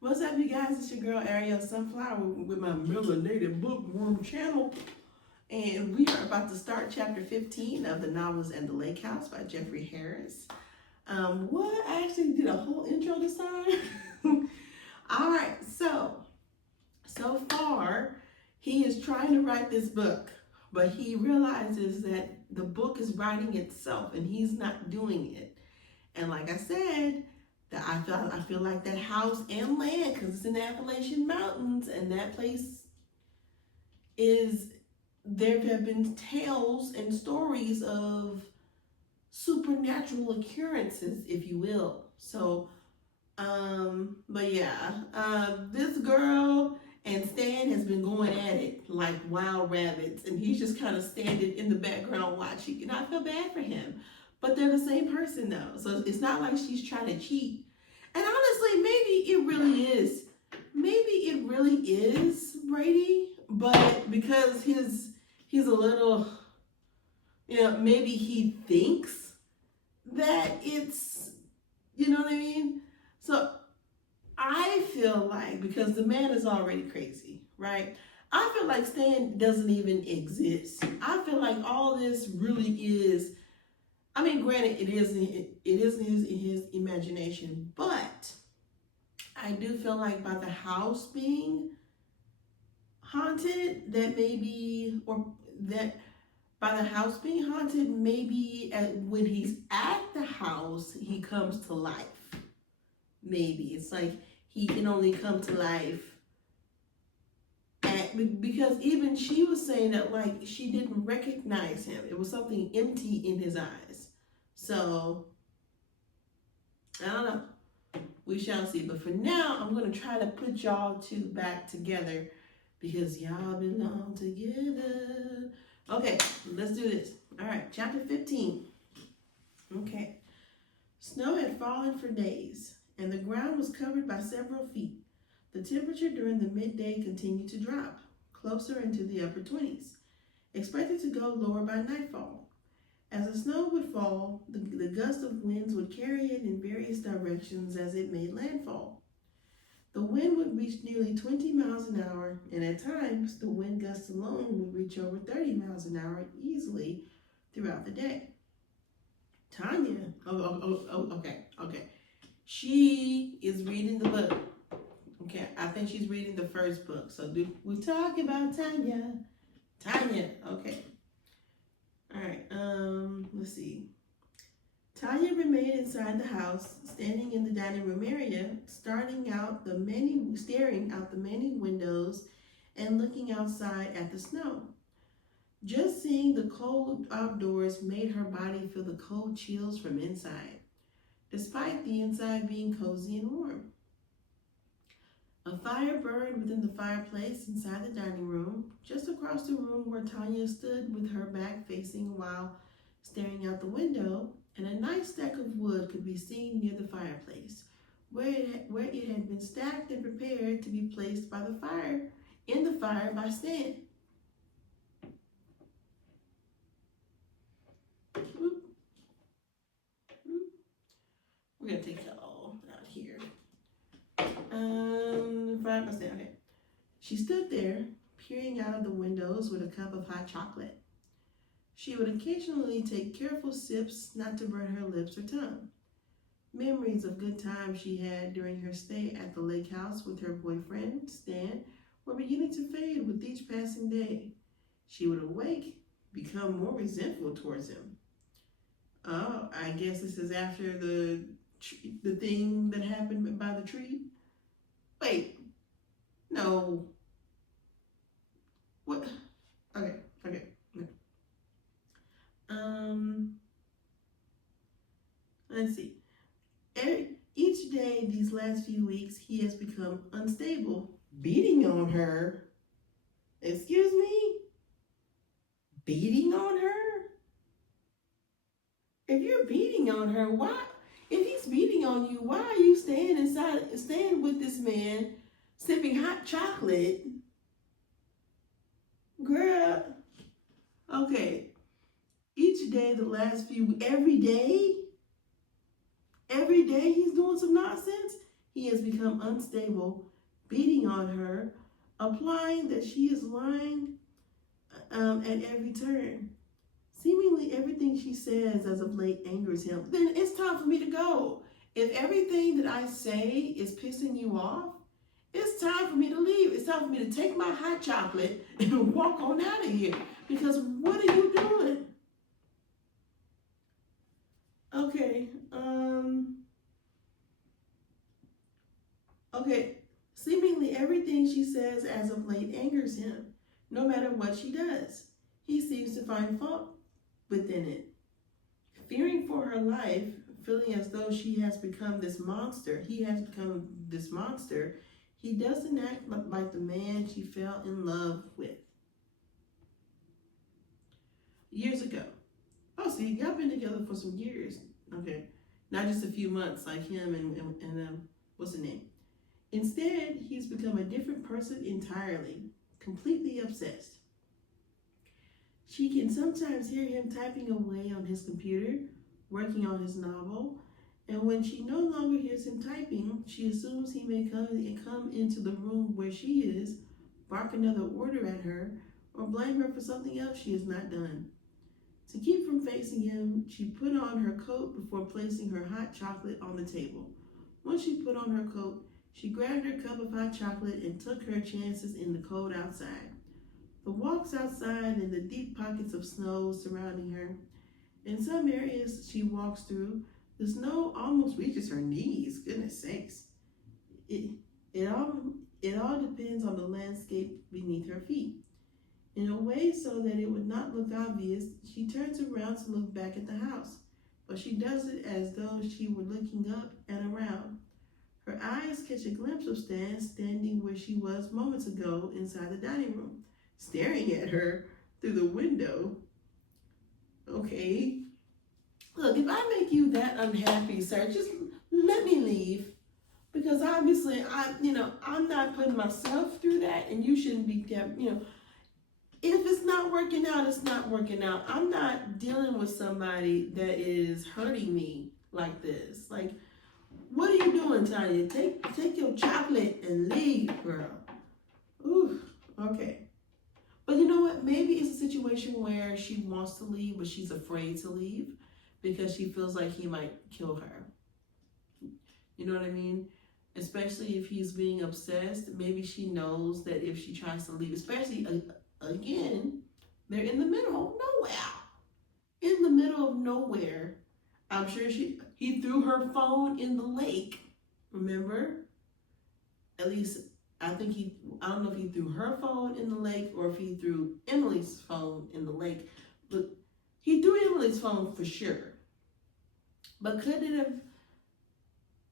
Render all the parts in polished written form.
What's up, you guys? It's your girl Ariel Sunflower with my melanated bookworm channel. And we are about to start chapter 15 of The Novelist and the Lake House by Jeffrey Harris. What? I actually did a whole intro this time. All right, so far, he is trying to write this book, but he realizes that the book is writing itself and he's not doing it. And like I said, that I feel like that house and land, because it's in the Appalachian Mountains, and that place is, there have been tales and stories of supernatural occurrences, if you will. So, but yeah, this girl and Stan has been going at it like wild rabbits, and he's just kind of standing in the background watching, and I feel bad for him. But they're the same person though, so it's not like she's trying to cheat. And honestly, maybe it really is. Maybe it really is Brady, but because he's a little, maybe he thinks that it's, you know what I mean? So I feel like, because the man is already crazy, right? I feel like Stan doesn't even exist. I feel like all this really is, I mean, granted, it is in his imagination, but I do feel like by the house being haunted, that maybe, or that by the house being haunted, maybe when he's at the house, he comes to life. Maybe it's like he can only come to life because even she was saying that, like, she didn't recognize him. It was something empty in his eyes. So I don't know. We shall see. But for now, I'm going to try to put y'all two back together because y'all belong together. Okay, let's do this. All right, chapter 15. Okay. Snow had fallen for days, and the ground was covered by several feet. The temperature during the midday continued to drop, closer into the upper 20s, expected to go lower by nightfall. As the snow would fall, the gust of winds would carry it in various directions as it made landfall. The wind would reach nearly 20 miles an hour, and at times, the wind gusts alone would reach over 30 miles an hour easily throughout the day. Tanya, okay. She is reading the book. Okay, I think she's reading the first book. So we talk about Tanya. Tanya, okay. All right, let's see. Tanya remained inside the house, standing in the dining room area, staring out the many windows and looking outside at the snow. Just seeing the cold outdoors made her body feel the cold chills from inside, despite the inside being cozy and warm. A fire burned within the fireplace inside the dining room, just across the room where Tanya stood with her back facing while staring out the window, and a nice stack of wood could be seen near the fireplace, where it had been stacked and prepared to be placed by the fire by Stan. We're gonna take that all out here. 5%. Okay. She stood there, peering out of the windows with a cup of hot chocolate. She would occasionally take careful sips not to burn her lips or tongue. Memories of good times she had during her stay at the lake house with her boyfriend, Stan, were beginning to fade with each passing day. She would awake, become more resentful towards him. Oh, I guess this is after the thing that happened by the tree. Wait, no. What? Okay. Let's see. Each day these last few weeks, he has become unstable, beating on her. Excuse me? Beating on her? If you're beating on her, why? If he's beating on you, why are you staying with this man, sipping hot chocolate? Girl, okay. Each day, every day he's doing some nonsense. He has become unstable, beating on her, implying that she is lying at every turn. Seemingly everything she says as of late angers him. Then it's time for me to go. If everything that I say is pissing you off, it's time for me to leave. It's time for me to take my hot chocolate and walk on out of here. Because what are you doing? Okay. Okay. Seemingly everything she says as of late angers him, no matter what she does. He seems to find fault within it. Fearing for her life, feeling as though he has become this monster, he doesn't act like the man she fell in love with years ago. Oh, see, y'all been together for some years. Okay. Not just a few months like him and what's the name? Instead, he's become a different person entirely, completely obsessed. She can sometimes hear him typing away on his computer, working on his novel, and when she no longer hears him typing, she assumes he may come into the room where she is, bark another order at her, or blame her for something else she has not done. To keep from facing him, she put on her coat before placing her hot chocolate on the table. Once she put on her coat, she grabbed her cup of hot chocolate and took her chances in the cold outside. The walks outside and the deep pockets of snow surrounding her. In some areas she walks through, the snow almost reaches her knees. Goodness sakes. It all depends on the landscape beneath her feet. In a way so that it would not look obvious, she turns around to look back at the house, but she does it as though she were looking up and around. Her eyes catch a glimpse of Stan standing where she was moments ago inside the dining room, staring at her through the window. Okay. Look, if I make you that unhappy, sir, just let me leave. Because obviously, I'm not putting myself through that, and you shouldn't be kept, if it's not working out, it's not working out. I'm not dealing with somebody that is hurting me like this. Like, what are you doing, Tanya? Take your chocolate and leave, girl. Ooh, okay. But you know what? Maybe it's a situation where she wants to leave, but she's afraid to leave because she feels like he might kill her. You know what I mean? Especially if he's being obsessed. Maybe she knows that if she tries to leave, especially, again, they're in the middle of nowhere. In the middle of nowhere. I'm sure he threw her phone in the lake. Remember? At least, I don't know if he threw her phone in the lake or if he threw Emily's phone in the lake. But he threw Emily's phone for sure. But could it have?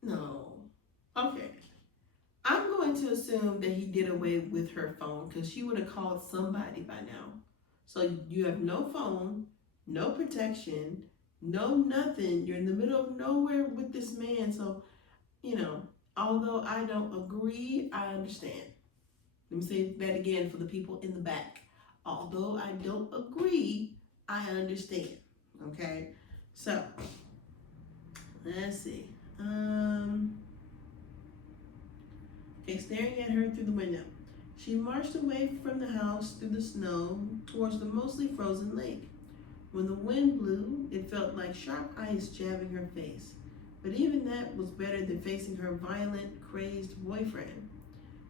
No. Okay. I'm going to assume that he did away with her phone because she would have called somebody by now. So you have no phone, no protection, no nothing. You're in the middle of nowhere with this man. So, although I don't agree, I understand. Let me say that again for the people in the back. Although I don't agree, I understand. Okay? So, let's see. Okay, staring at her through the window. She marched away from the house through the snow towards the mostly frozen lake. When the wind blew, it felt like sharp ice jabbing her face. But even that was better than facing her violent, crazed boyfriend.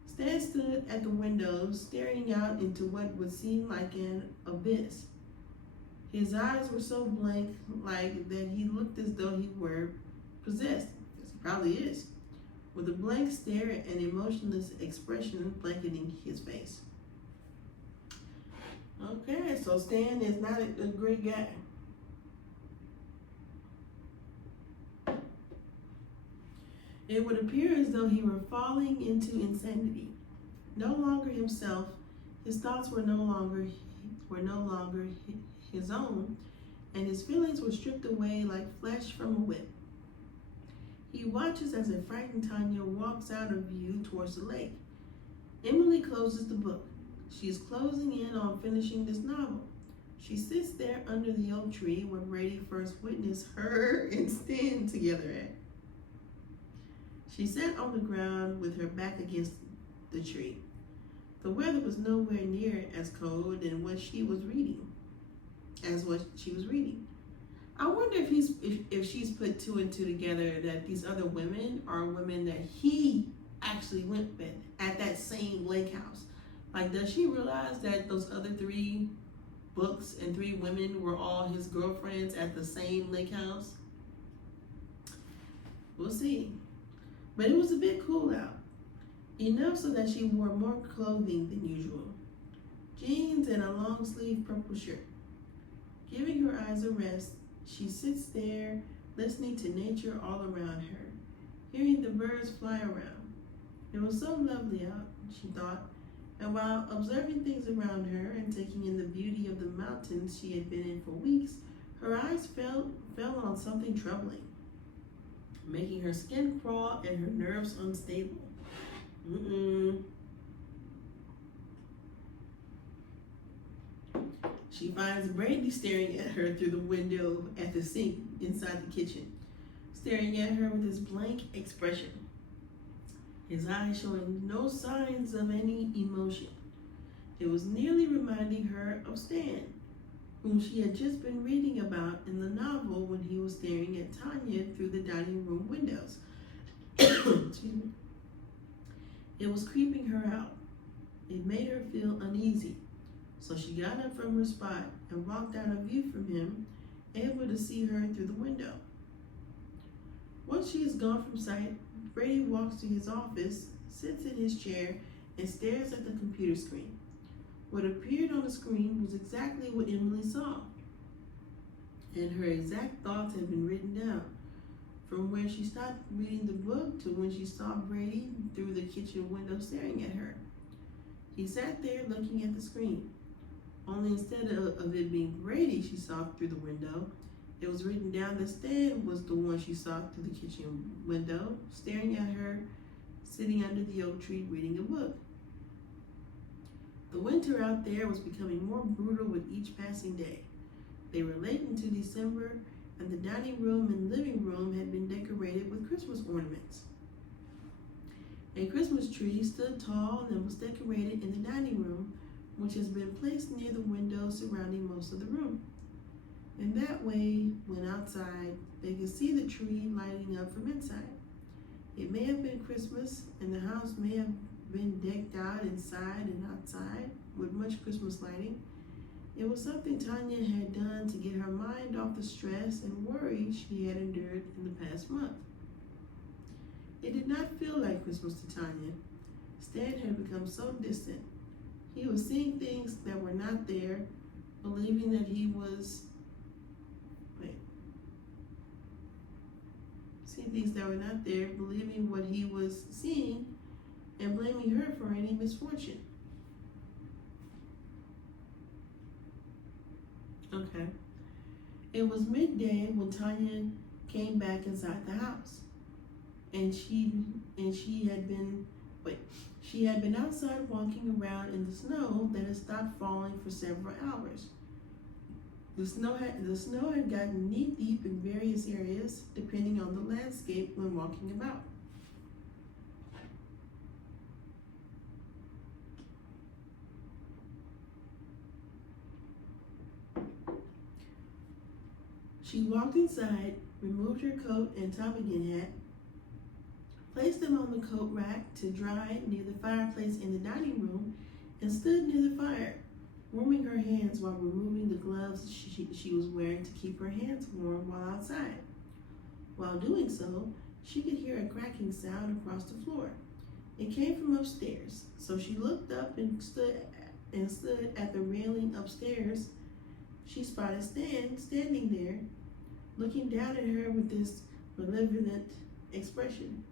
Stan stood at the window, staring out into what would seem like an abyss. His eyes were so blank, like that he looked as though he were possessed. Yes, he probably is. With a blank stare and emotionless expression blanketing his face. Okay, so Stan is not a great guy. It would appear as though he were falling into insanity. No longer himself, his thoughts were no longer his own, and his feelings were stripped away like flesh from a whip. He watches as a frightened Tanya walks out of view towards the lake. Emily closes the book. She is closing in on finishing this novel. She sits there under the oak tree where Brady first witnessed her and Stan together at. She sat on the ground with her back against the tree. The weather was nowhere near as cold as what she was reading. I wonder if she's put two and two together, that these other women are women that he actually went with at that same lake house. Like, does she realize that those other 3 books and 3 women were all his girlfriends at the same lake house? We'll see. But it was a bit cool out. Enough so that she wore more clothing than usual. Jeans and a long sleeve purple shirt. Giving her eyes a rest, she sits there listening to nature all around her, hearing the birds fly around. It was so lovely out, she thought, and while observing things around her and taking in the beauty of the mountains she had been in for weeks, her eyes fell on something troubling, making her skin crawl and her nerves unstable. She finds Brady staring at her through the window at the sink inside the kitchen, staring at her with his blank expression, his eyes showing no signs of any emotion. It was nearly reminding her of Stan, whom she had just been reading about in the novel when he was staring at Tanya through the dining room windows. Excuse me. It was creeping her out. It made her feel uneasy. So she got up from her spot and walked out of view from him, able to see her through the window. Once she is gone from sight, Brady walks to his office, sits in his chair, and stares at the computer screen. What appeared on the screen was exactly what Emily saw, and her exact thoughts had been written down, from where she stopped reading the book to when she saw Brady through the kitchen window staring at her. He sat there looking at the screen. Only instead of it being Brady she saw through the window, it was written down that Stan was the one she saw through the kitchen window, staring at her, sitting under the oak tree reading a book. The winter out there was becoming more brutal with each passing day. They were late into December, and the dining room and living room had been decorated with Christmas ornaments. A Christmas tree stood tall and was decorated in the dining room, which has been placed near the window surrounding most of the room. In that way, when outside, they could see the tree lighting up from inside. It may have been Christmas, and the house may have been decked out inside and outside with much Christmas lighting. It was something Tanya had done to get her mind off the stress and worry she had endured in the past month. It did not feel like Christmas to Tanya. Stan had become so distant. He was seeing things that were not there, believing that he was seeing things that were not there, believing what he was seeing, and blaming her for any misfortune. Okay. It was midday when Tanya came back inside the house, and she had been outside walking around in the snow that had stopped falling for several hours. The snow had gotten knee deep in various areas, depending on the landscape when walking about. She walked inside, removed her coat and toboggan hat, placed them on the coat rack to dry near the fireplace in the dining room, and stood near the fire, warming her hands while removing the gloves she was wearing to keep her hands warm while outside. While doing so, she could hear a cracking sound across the floor. It came from upstairs, so she looked up and stood at the railing upstairs. She spotted Stan standing there, looking down at her with this malevolent expression.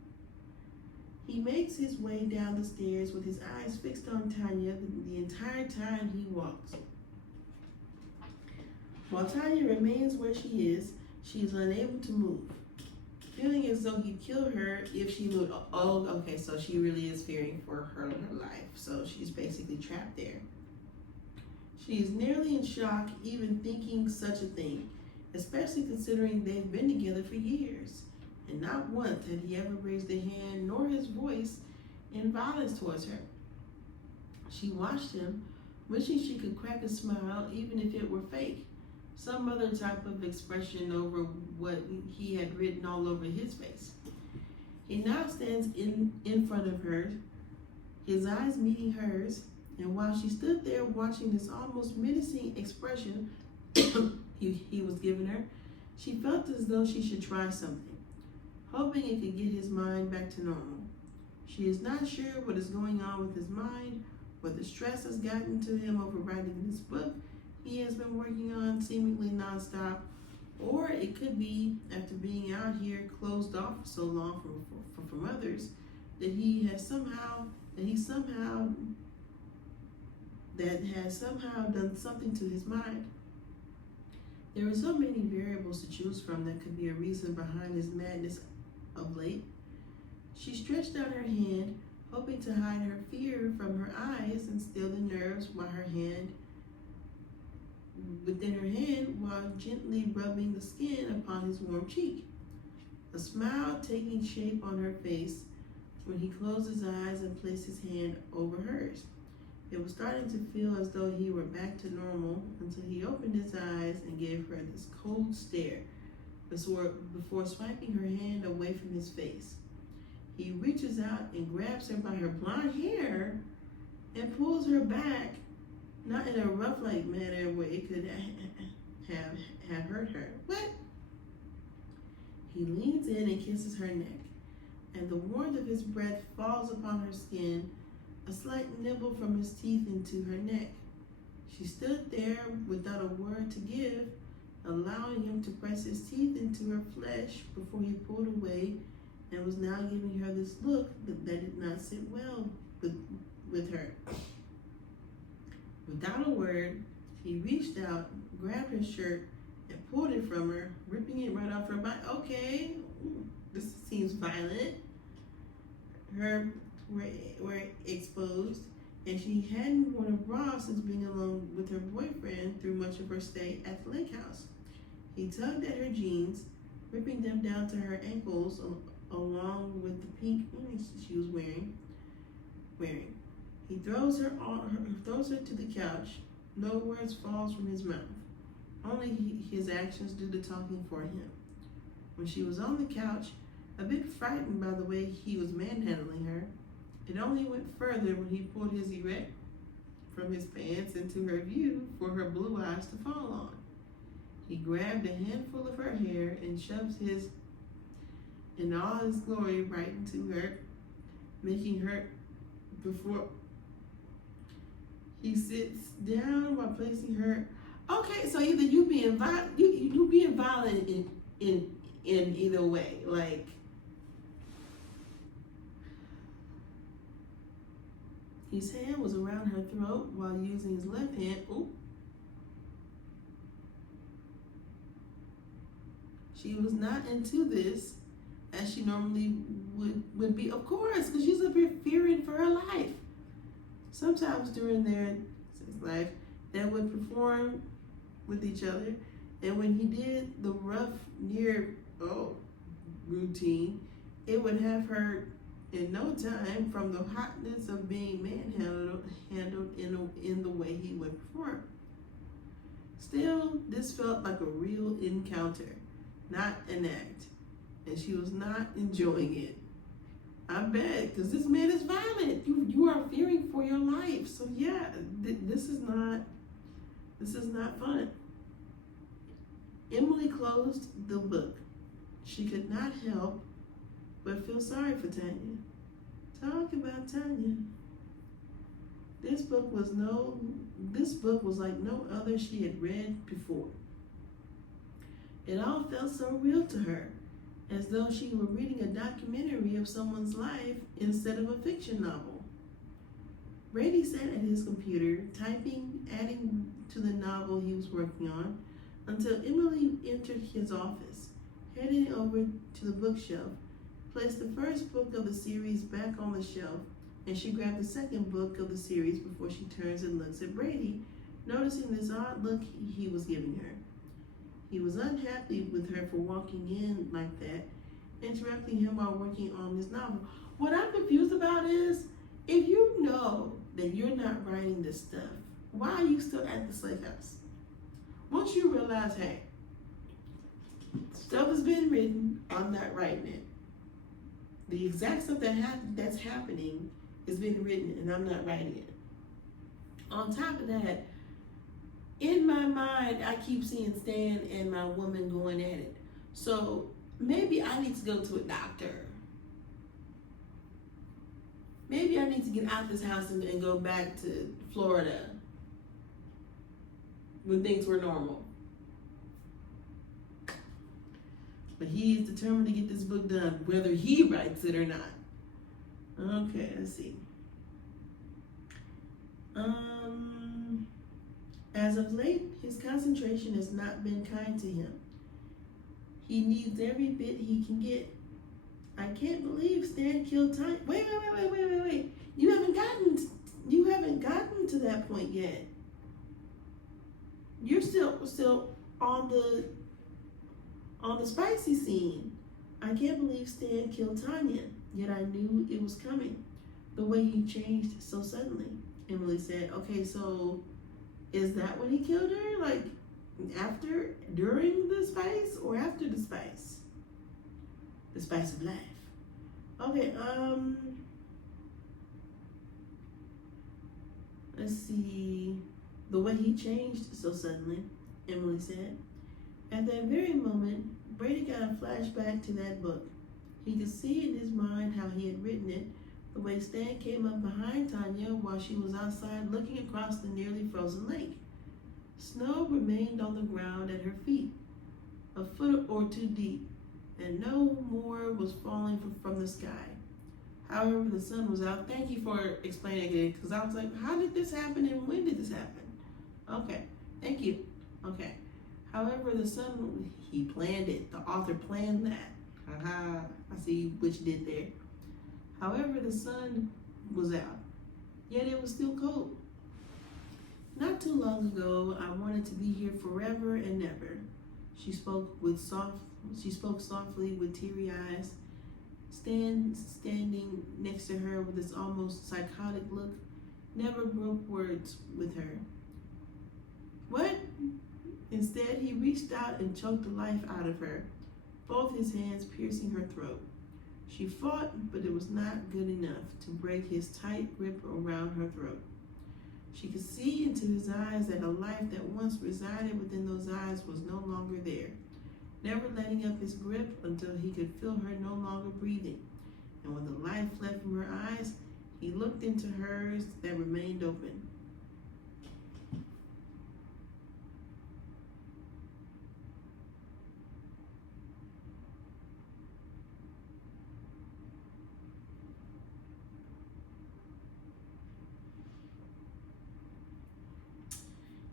He makes his way down the stairs with his eyes fixed on Tanya the entire time he walks. While Tanya remains where she is unable to move, feeling as though he'd kill her if she moved. Oh, okay, so she really is fearing for her life. So she's basically trapped there. She is nearly in shock even thinking such a thing, especially considering they've been together for years. and not once had he ever raised a hand nor his voice in violence towards her. She watched him, wishing she could crack a smile even if it were fake, some other type of expression over what he had written all over his face. He now stands in front of her, his eyes meeting hers, and while she stood there watching this almost menacing expression he was giving her, she felt as though she should try something, hoping it could get his mind back to normal. She is not sure what is going on with his mind, whether stress has gotten to him over writing this book he has been working on seemingly nonstop, or it could be after being out here closed off for so long from others that has somehow done something to his mind. There are so many variables to choose from that could be a reason behind his madness of late. She stretched out her hand, hoping to hide her fear from her eyes and still the nerves within her hand while gently rubbing the skin upon his warm cheek. A smile taking shape on her face when he closed his eyes and placed his hand over hers. It was starting to feel as though he were back to normal until he opened his eyes and gave her this cold stare before swiping her hand away from his face. He reaches out and grabs her by her blonde hair and pulls her back, not in a rough-like manner where it could have hurt her. What? He leans in and kisses her neck, and the warmth of his breath falls upon her skin, a slight nibble from his teeth into her neck. She stood there without a word to give, allowing him to press his teeth into her flesh before he pulled away and was now giving her this look that did not sit well with her. Without a word, he reached out, grabbed her shirt, and pulled it from her, ripping it right off her body. Okay, this seems violent. Her were exposed, and she hadn't worn a bra since being alone with her boyfriend through much of her stay at the lake house. He tugged at her jeans, ripping them down to her ankles along with the pink earrings she was wearing. He throws her to the couch. No words falls from his mouth. Only his actions do the talking for him. When she was on the couch, a bit frightened by the way he was manhandling her, it only went further when he pulled his erect from his pants into her view for her blue eyes to fall on. He grabbed a handful of her hair and shoves his in all his glory right into her, making her before he sits down while placing her. Okay, so either you being violent in either way, like. His hand was around her throat while using his left hand. Ooh. She was not into this as she normally would be, of course, because she's up here fearing for her life. Sometimes during their sex life, they would perform with each other, and when he did the rough routine, it would have her in no time from the hotness of being manhandled in the way he would perform. Still, this felt like a real encounter, not an act, and she was not enjoying it. I bet, because this man is violent. You are fearing for your life. So yeah, this is not fun. Emily closed the book. She could not help but feel sorry for Tanya. Talk about Tanya. This book was like no other she had read before. It all felt so real to her, as though she were reading a documentary of someone's life instead of a fiction novel. Brady sat at his computer, typing, adding to the novel he was working on, until Emily entered his office, heading over to the bookshelf, placed the first book of the series back on the shelf, and she grabbed the second book of the series before she turns and looks at Brady, noticing this odd look he was giving her. He was unhappy with her for walking in like that, interrupting him while working on this novel. What I'm confused about is, if you know that you're not writing this stuff, why are you still at the slave house? Once you realize, hey, stuff has been written, I'm not writing it. The exact stuff that's happening is being written and I'm not writing it. On top of that, in my mind, I keep seeing Stan and my woman going at it. So maybe I need to go to a doctor. Maybe I need to get out this house and go back to Florida when things were normal. But he's determined to get this book done, whether he writes it or not. Okay, let's see. As of late, his concentration has not been kind to him. He needs every bit he can get. I can't believe Stan killed time. Wait. You haven't gotten to that point yet. You're still on the spicy scene. I can't believe Stan killed Tanya, yet I knew it was coming. The way he changed so suddenly. Emily said, okay, so is that when he killed her? Like during the spice or after the spice? The spice of life. Okay, let's see. The way he changed so suddenly, Emily said. At that very moment, Brady got a flashback to that book. He could see in his mind how he had written it, the way Stan came up behind Tanya while she was outside looking across the nearly frozen lake. Snow remained on the ground at her feet, a foot or two deep, and no more was falling from the sky. However, the sun was out. Thank you for explaining it, because I was like, how did this happen and when did this happen? Okay, thank you. Okay. However, the sun, he planned it. The author planned that. Haha, I see what you did there. However, the sun was out, yet it was still cold. Not too long ago, I wanted to be here forever and ever. She spoke softly with teary eyes. Standing next to her with this almost psychotic look, never broke words with her. What? Instead, he reached out and choked the life out of her, both his hands piercing her throat. She fought, but it was not good enough to break his tight grip around her throat. She could see into his eyes that a life that once resided within those eyes was no longer there, never letting up his grip until he could feel her no longer breathing. And when the life fled from her eyes, he looked into hers that remained open.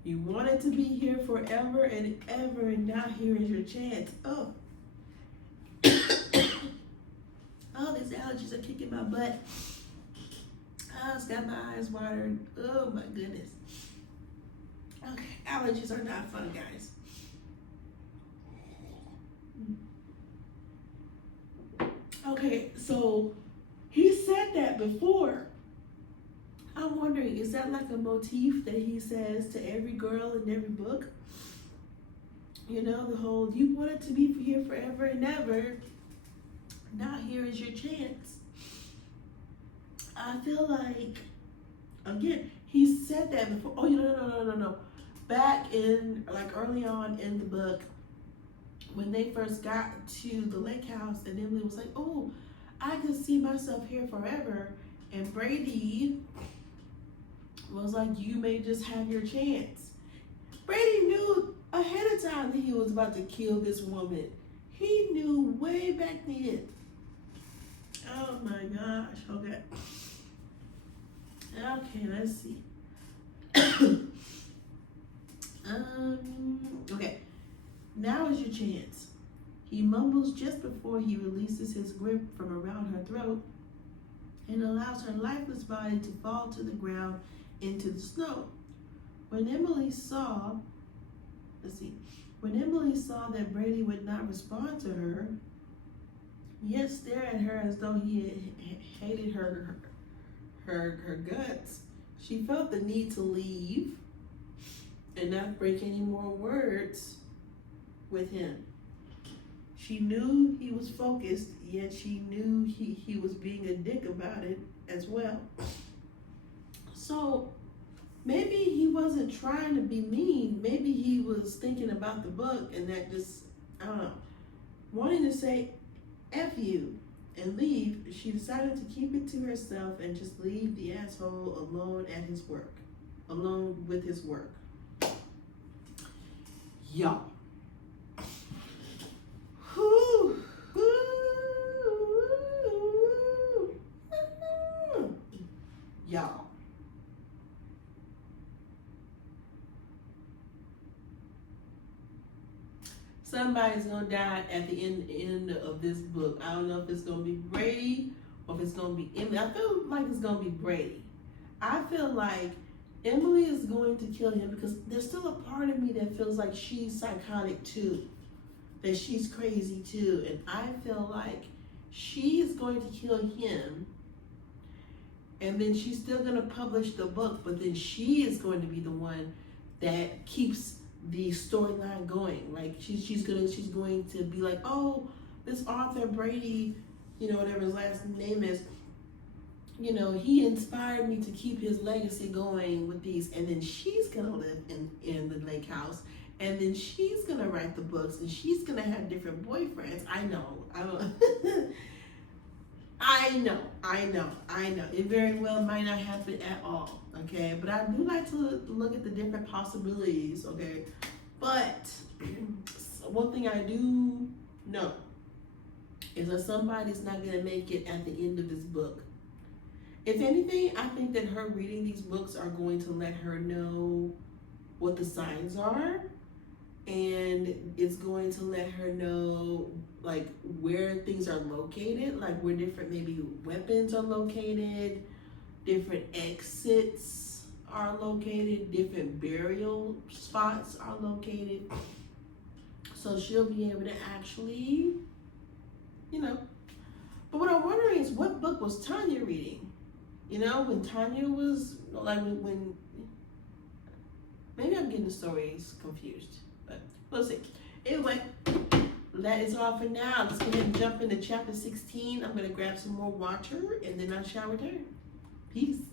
You wanted to be here forever and ever, and now here is your chance. Oh. Oh, these allergies are kicking my butt. Oh, it's got my eyes watering. Oh my goodness. Okay, allergies are not fun, guys. Okay, so he said that before. I'm wondering, is that like a motif that he says to every girl in every book? You know, the whole, you wanted to be here forever and ever. Now here is your chance. I feel like, again, he said that before. Oh, no. Back in, like early on in the book, when they first got to the lake house, and Emily was like, oh, I could see myself here forever. And Brady was like, you may just have your chance. Brady knew ahead of time that he was about to kill this woman. He knew way back then. Oh my gosh, okay. Okay, let's see. Okay, now is your chance. He mumbles just before he releases his grip from around her throat and allows her lifeless body to fall to the ground into the snow. When Emily saw that Brady would not respond to her, yet stare at her as though he hated her guts. She felt the need to leave and not break any more words with him. She knew he was focused, yet she knew he was being a dick about it as well. So maybe he wasn't trying to be mean. Maybe he was thinking about the book and that just, I don't know, wanting to say F you and leave. She decided to keep it to herself and just leave the asshole alone at his work, alone with his work. Y'all. Y'all. Somebody's gonna die at the end of this book. I don't know if it's gonna be Brady or if it's gonna be Emily. I feel like it's gonna be Brady. I feel like Emily is going to kill him because there's still a part of me that feels like she's psychotic too, that she's crazy too, and I feel like she is going to kill him, and then she's still gonna publish the book, but then she is going to be the one that keeps the storyline going. Like she's going to be like, oh, this author Brady, whatever his last name is, he inspired me to keep his legacy going with these, and then she's gonna live in the lake house, and then she's gonna write the books, and she's gonna have different boyfriends. I know. I know. It very well might not happen at all, okay? But I do like to look at the different possibilities, okay? But one thing I do know is that somebody's not gonna make it at the end of this book. If anything, I think that her reading these books are going to let her know what the signs are, and it's going to let her know like where things are located, like where different maybe weapons are located, different exits are located, different burial spots are located. So she'll be able to actually, But what I'm wondering is, what book was Tanya reading? When Tanya was, like, when maybe I'm getting the stories confused, but we'll see. Anyway, that is all for now. Let's go ahead and jump into chapter 16. I'm going to grab some more water, and then I shall return. Peace.